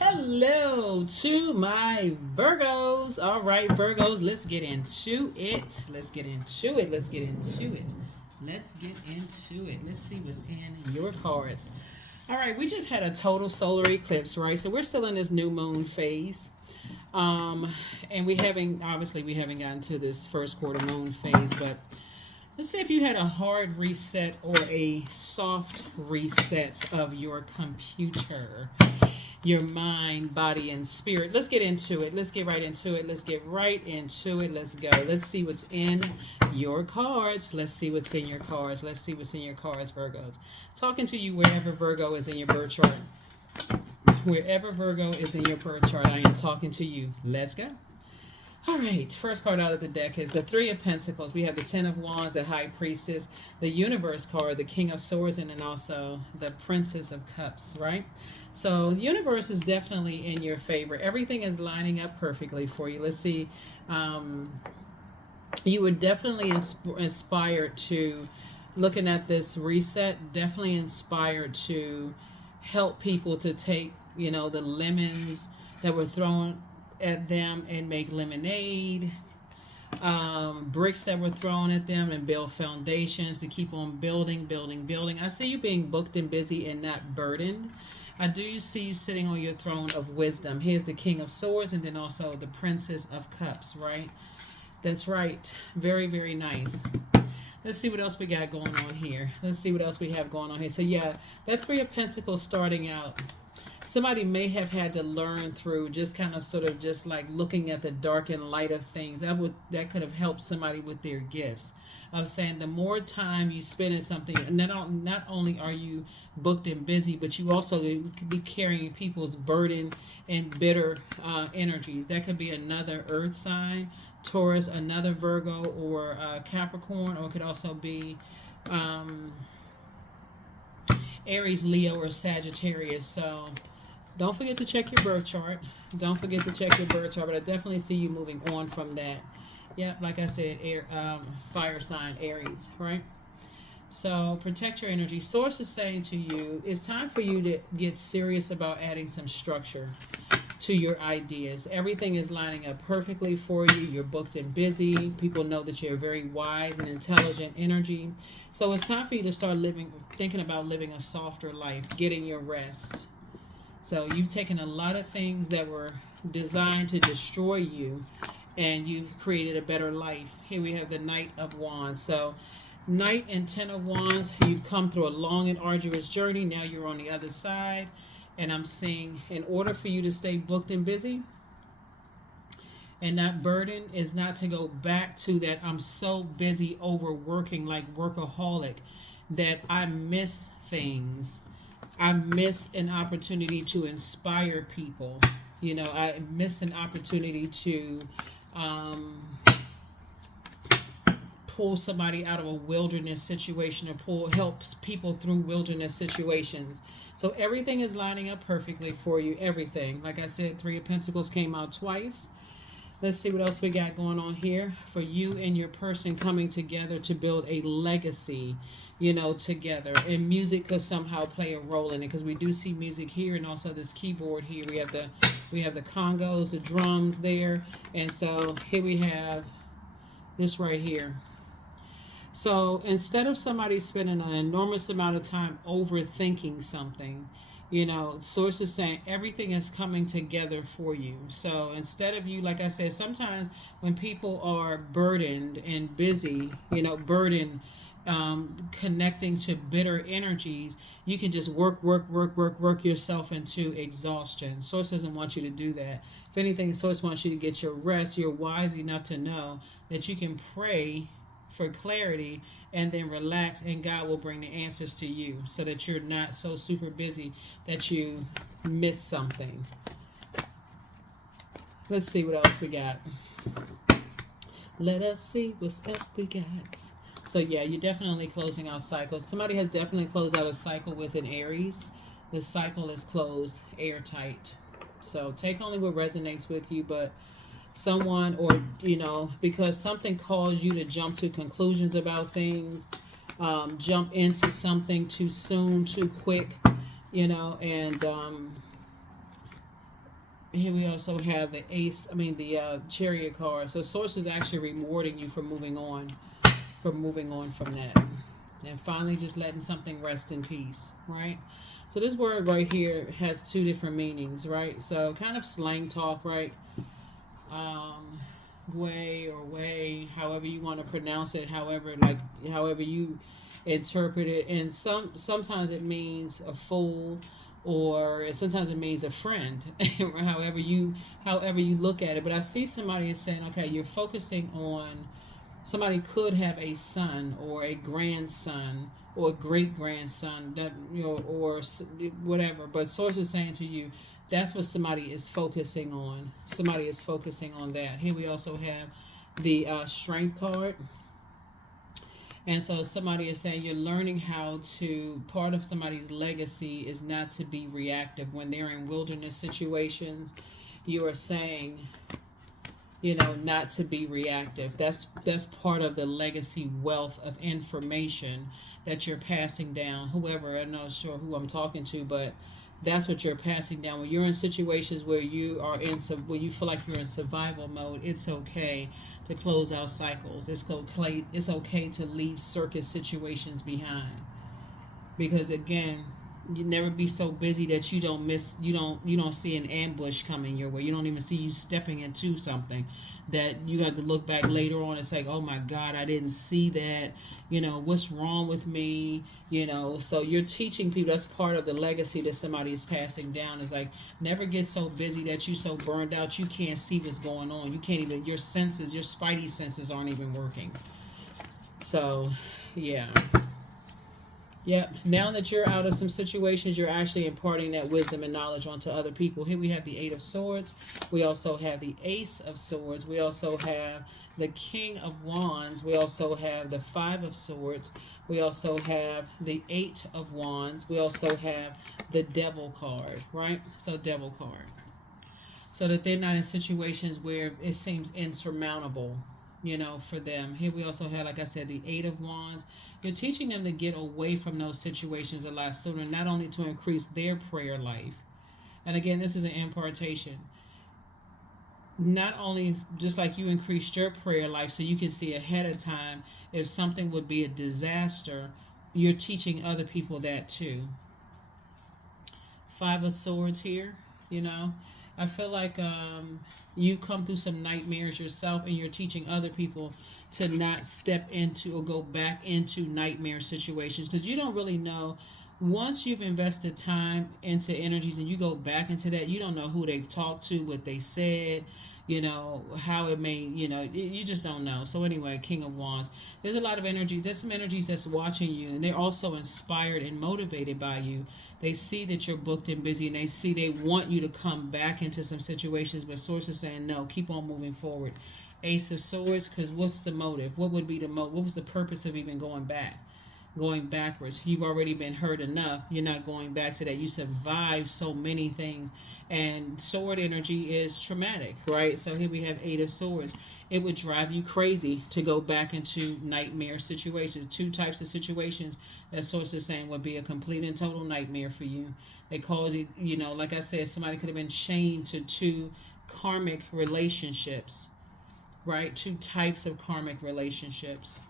Hello to my Virgos. All right, Virgos, let's get into it. Let's get into it. Let's get into it. Let's get into it. Let's see what's in your cards. All right, we just had a total solar eclipse, right? So we're still in this new moon phase. Um, and we haven't gotten to this first quarter moon phase, but let's say if you had a hard reset or a soft reset of your computer, your mind, body, and spirit. Let's get into it. Let's get right into it. Let's get right into it. Let's go. Let's see what's in your cards. Let's see what's in your cards. Let's see what's in your cards, Virgos. Talking to you wherever Virgo is in your birth chart. Wherever Virgo is in your birth chart, I am talking to you. Let's go. All right, first card out of the deck is the Three of Pentacles. We have the Ten of Wands, the High Priestess, the Universe card, the King of Swords, and then also the Princess of Cups, right? So the universe is definitely in your favor. Everything is lining up perfectly for you. Let's see. You were definitely inspired to, looking at this reset, definitely inspired to help people to take, the lemons that were thrown at them and make lemonade, bricks that were thrown at them and build foundations to keep on building, building, building. I see you being booked and busy and not burdened. I do see you sitting on your throne of wisdom. Here's the King of Swords and then also the Princess of Cups, right? That's right. Very, very nice. Let's see what else we got going on here. Let's see what else we have going on here. So yeah, that Three of Pentacles starting out, somebody may have had to learn through just kind of sort of just like looking at the dark and light of things. That could have helped somebody with their gifts, of saying the more time you spend in something, not only are you booked and busy, but you also could be carrying people's burden and bitter energies. That could be another earth sign, Taurus, another Virgo, or Capricorn, or it could also be Aries, Leo, or Sagittarius. So don't forget to check your birth chart. Don't forget to check your birth chart. But I definitely see you moving on from that. Yep, like I said, fire sign, Aries, right? So protect your energy. Source is saying to you, it's time for you to get serious about adding some structure to your ideas. Everything is lining up perfectly for you. You're booked and busy. People know that you're a very wise and intelligent energy. So it's time for you to start thinking about living a softer life, getting your rest. So you've taken a lot of things that were designed to destroy you, and you've created a better life. Here we have the Knight of Wands. So Knight and Ten of Wands, you've come through a long and arduous journey. Now you're on the other side. And I'm seeing, in order for you to stay booked and busy and not burdened, is not to go back to that I'm so busy overworking, like workaholic, that I miss things. I miss an opportunity to inspire people. I miss an opportunity to pull somebody out of a wilderness situation, or helps people through wilderness situations. So everything is lining up perfectly for you. Everything. Like I said, Three of Pentacles came out twice. Let's see what else we got going on here for you and your person coming together to build a legacy, together. And music could somehow play a role in it, because we do see music here, and also this keyboard here. We have the congos, the drums there, and so here we have this right here. So instead of somebody spending an enormous amount of time overthinking something, Source is saying everything is coming together for you. So instead of you, like I said, sometimes when people are burdened and busy, burdened, connecting to bitter energies, you can just work yourself into exhaustion. Source doesn't want you to do that. If anything, Source wants you to get your rest. You're wise enough to know that you can pray for clarity and then relax, and God will bring the answers to you, so that you're not so super busy that you miss something. Let's see what else we got. Let us see what's up we got. So yeah, you're definitely closing out cycles. Somebody has definitely closed out a cycle with an Aries. The cycle is closed airtight. So take only what resonates with you, but someone, or because something caused you to jump to conclusions about things, jump into something too soon, too quick, and Here we also have the ace, the chariot card. So source is actually rewarding you for moving on, from that. And finally just letting something rest in peace, right? So this word right here has two different meanings, right? So kind of slang talk, right? Um, way, however you want to pronounce it, however you interpret it, and sometimes it means a fool, or sometimes it means a friend, however you look at it. But I see somebody is saying, okay, you're focusing on somebody could have a son or a grandson or a great grandson that or whatever. But source is saying to you, that's what somebody is focusing on. Somebody is focusing on that. Here we also have the strength card. And so somebody is saying you're learning how to, part of somebody's legacy is not to be reactive when they're in wilderness situations. You are saying, not to be reactive. That's part of the legacy wealth of information that you're passing down. Whoever, I'm not sure who I'm talking to, but that's what you're passing down. When you're in situations where where you feel like you're in survival mode, it's okay to close out cycles. It's okay to leave circus situations behind. Because again, you never be so busy that you don't see an ambush coming your way. You don't even see you stepping into something that you got to look back later on and say, oh my God, I didn't see that. What's wrong with me? So you're teaching people. That's part of the legacy that somebody is passing down, is like, never get so busy that you so burned out you can't see what's going on. You can't even, your spidey senses aren't even working. So yeah. Yep. Now that you're out of some situations, you're actually imparting that wisdom and knowledge onto other people. Here we have the Eight of Swords. We also have the Ace of Swords. We also have the King of Wands. We also have the Five of Swords. We also have the Eight of Wands. We also have the Devil card, right? So Devil card. So that they're not in situations where it seems insurmountable, for them. Here we also have, like I said, the Eight of Wands. You're teaching them to get away from those situations a lot sooner, not only to increase their prayer life. And again, this is an impartation. Not only just like you increased your prayer life so you can see ahead of time if something would be a disaster, you're teaching other people that too. Five of Swords here, I feel like you come through some nightmares yourself, and you're teaching other people to not step into or go back into nightmare situations, because you don't really know. Once you've invested time into energies and you go back into that, you don't know who they've talked to, what they said, how it may, you just don't know. So anyway, King of Wands, there's a lot of energies. There's some energies that's watching you, and they're also inspired and motivated by you. They see that you're booked and busy, and they want you to come back into some situations, but source is saying no, keep on moving forward. Ace of Swords, because what's the motive? What would be what was the purpose of even going backwards? You've already been hurt enough. You're not going back to that. You survived so many things, and sword energy is traumatic, right? So here we have Eight of Swords. It would drive you crazy to go back into nightmare situations. Two types of situations that source is saying would be a complete and total nightmare for you. They call it, like I said, somebody could have been chained to two karmic relationships, right? Two types of karmic relationships.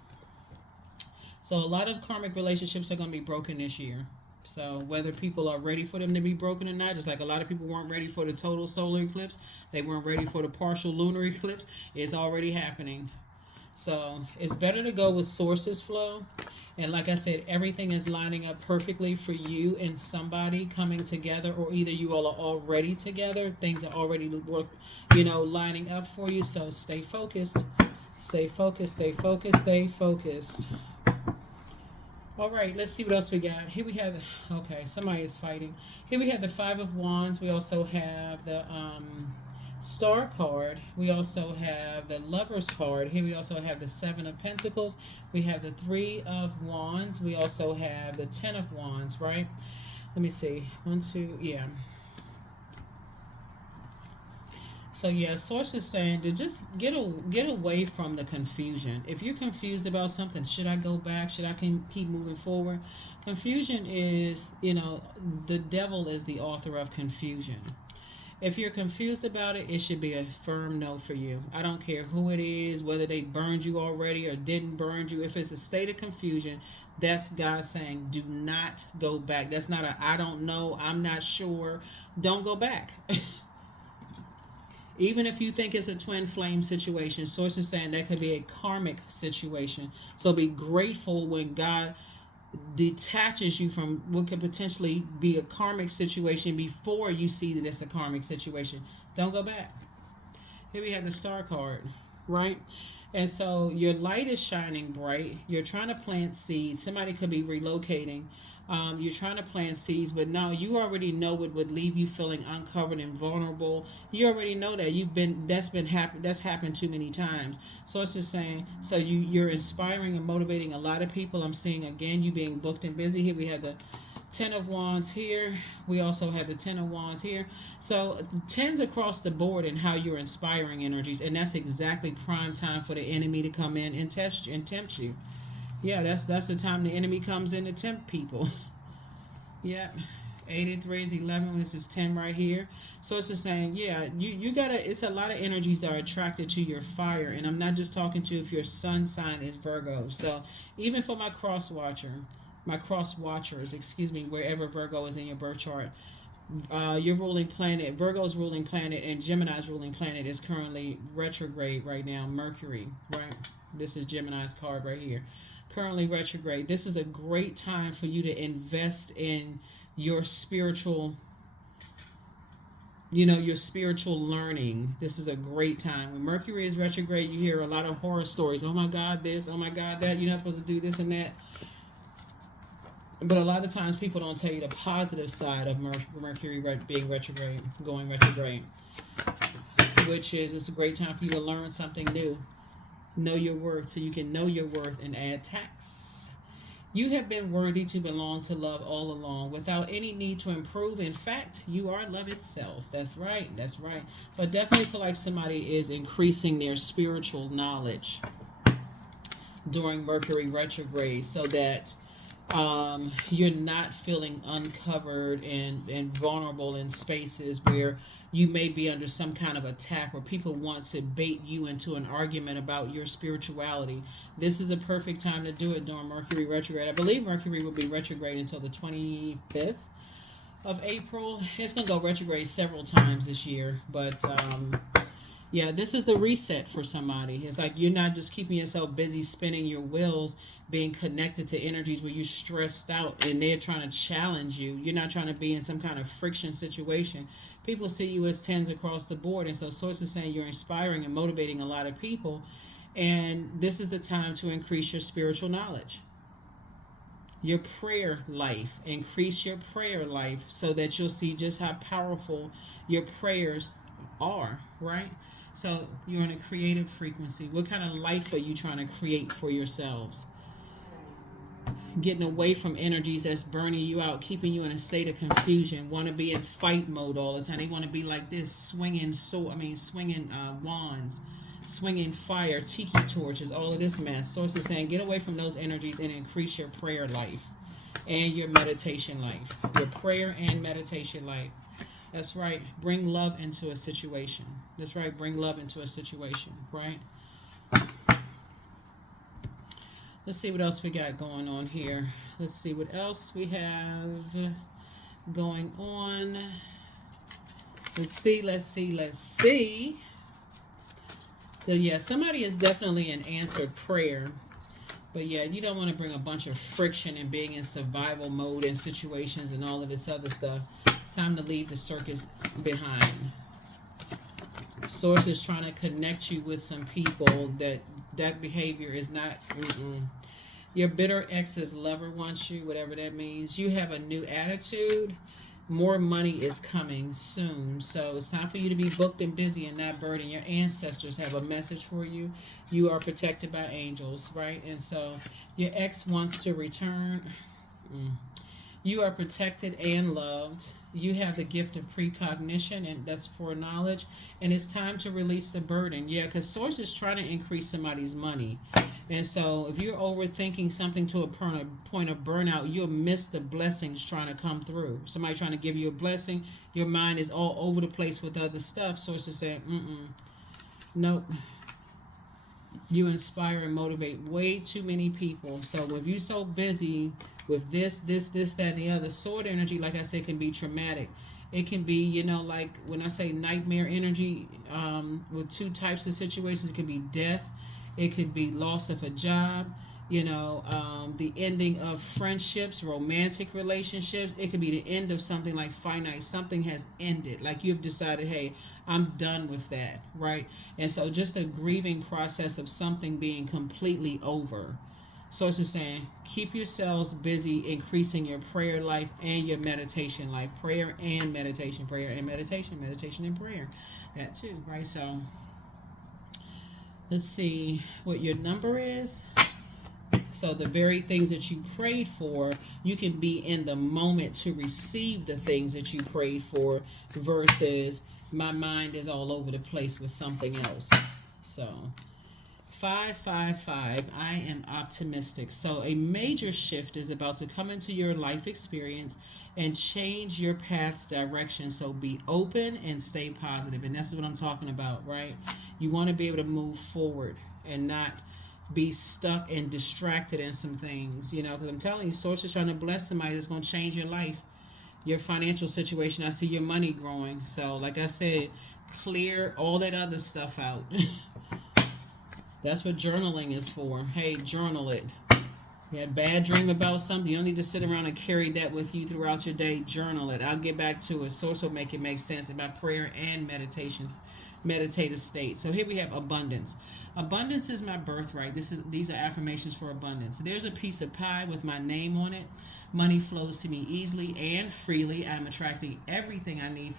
So a lot of karmic relationships are going to be broken this year. So whether people are ready for them to be broken or not, just like a lot of people weren't ready for the total solar eclipse, they weren't ready for the partial lunar eclipse, it's already happening. So it's better to go with sources flow. And like I said, everything is lining up perfectly for you and somebody coming together, or either you all are already together. Things are already lining up for you. So stay focused. Stay focused, stay focused, stay focused. All right, let's see what else we got. Here we have, somebody is fighting. Here we have the Five of Wands. We also have the Star card. We also have the Lovers card. Here we also have the Seven of Pentacles. We have the Three of Wands. We also have the Ten of Wands, right? Let me see. 1, 2, yeah. So yeah, source is saying to just get away from the confusion. If you're confused about something, should I go back? Should I keep moving forward? Confusion is, the devil is the author of confusion. If you're confused about it, it should be a firm no for you. I don't care who it is, whether they burned you already or didn't burn you. If it's a state of confusion, that's God saying, do not go back. That's not a I don't know, I'm not sure. Don't go back. Even if you think it's a twin flame situation, source is saying that could be a karmic situation. So be grateful when God detaches you from what could potentially be a karmic situation before you see that it's a karmic situation. Don't go back. Here we have the star card, right? And so your light is shining bright. You're trying to plant seeds. Somebody could be relocating. You're trying to plant seeds, but no, you already know what would leave you feeling uncovered and vulnerable. You already know that that's happened too many times. So it's just saying, so you're inspiring and motivating a lot of people. I'm seeing again you being booked and busy. Here we have the Ten of Wands here. We also have the Ten of Wands here. So tens across the board in how you're inspiring energies, and that's exactly prime time for the enemy to come in and test you and tempt you. Yeah, that's the time the enemy comes in to tempt people. Yeah. 8 and 3 is 11. This is 10 right here. So it's just saying, yeah, you gotta, it's a lot of energies that are attracted to your fire. And I'm not just talking to if your sun sign is Virgo. So even for my cross watchers, excuse me, wherever Virgo is in your birth chart, your ruling planet, Virgo's ruling planet and Gemini's ruling planet is currently retrograde right now, Mercury, right? This is Gemini's card right here. Currently retrograde. This is a great time for you to invest in your spiritual, your spiritual learning. This is a great time. When Mercury is retrograde, you hear a lot of horror stories. Oh my God, this, oh my God, that. You're not supposed to do this and that. But a lot of times people don't tell you the positive side of Mercury being retrograde, going retrograde, which is it's a great time for you to learn something new. Know your worth so you can know your worth and add tax. You have been worthy to belong to love all along without any need to improve. In fact, you are love itself. That's right. That's right. But definitely feel like somebody is increasing their spiritual knowledge during Mercury retrograde so that you're not feeling uncovered and vulnerable in spaces where you may be under some kind of attack where people want to bait you into an argument about your spirituality. This is a perfect time to do it during Mercury retrograde. I believe Mercury will be retrograde until the 25th of April. It's going to go retrograde several times this year, but yeah, this is the reset for somebody. It's like you're not just keeping yourself busy spinning your wheels, being connected to energies where you're stressed out and they're trying to challenge you. You're not trying to be in some kind of friction situation. People see you as tens across the board, and so source is saying you're inspiring and motivating a lot of people, and this is the time to increase your spiritual knowledge. Your prayer life. Increase your prayer life so that you'll see just how powerful your prayers are, right? So you're in a creative frequency. What kind of life are you trying to create for yourselves? Getting away from energies that's burning you out, keeping you in a state of confusion, want to be in fight mode all the time. They want to be like this, swinging wands, swinging fire, tiki torches, all of this mess. Source is saying get away from those energies and increase your prayer life and your meditation life. Your prayer and meditation life. That's right. Bring love into a situation. That's right. Bring love into a situation, right? Let's see what else we got going on here. Let's see what else we have going on. Let's see. So yeah, somebody is definitely in answered prayer. But yeah, you don't want to bring a bunch of friction and being in survival mode in situations and all of this other stuff. Time to leave the circus behind. Source is trying to connect you with some people that behavior is not. Your bitter ex's lover wants you, whatever that means. You have a new attitude. More money is coming soon. So it's time for you to be booked and busy and not burdened. Your ancestors have a message for you. You are protected by angels, right? And so your ex wants to return. You are protected and loved. You have the gift of precognition, and that's foreknowledge. And it's time to release the burden. Yeah, because source is trying to increase somebody's money. And so if you're overthinking something to a point of burnout, you'll miss the blessings trying to come through. Somebody trying to give you a blessing, your mind is all over the place with other stuff. Sources say, nope. You inspire and motivate way too many people. So if you're so busy with this, that, and the other, sword energy, like I said, can be traumatic. It can be, like when I say nightmare energy, with two types of situations, it can be death, it could be loss of a job, the ending of friendships, romantic relationships. It could be the end of something like finite. Something has ended. Like you've decided, hey, I'm done with that, right? And so just a grieving process of something being completely over. So it's just saying, keep yourselves busy increasing your prayer life and your meditation life. Prayer and meditation, meditation and prayer. That too, right? So let's see what your number is. So the very things that you prayed for, you can be in the moment to receive the things that you prayed for versus my mind is all over the place with something else. So 555, I am optimistic. So a major shift is about to come into your life experience and change your path's direction. So be open and stay positive. And that's what I'm talking about, right? You want to be able to move forward and not be stuck and distracted in some things, because I'm telling you, source is trying to bless somebody that's going to change your life, your financial situation. I see your money growing. So like I said, clear all that other stuff out. That's what journaling is for. Hey, journal it. You had a bad dream about something, you don't need to sit around and carry that with you throughout your day. Journal it. I'll get back to it. Source will make it make sense about prayer and meditative state. So here we have abundance. Abundance is my birthright. These are affirmations for abundance. There's a piece of pie with my name on it. Money flows to me easily and freely. I'm attracting everything I need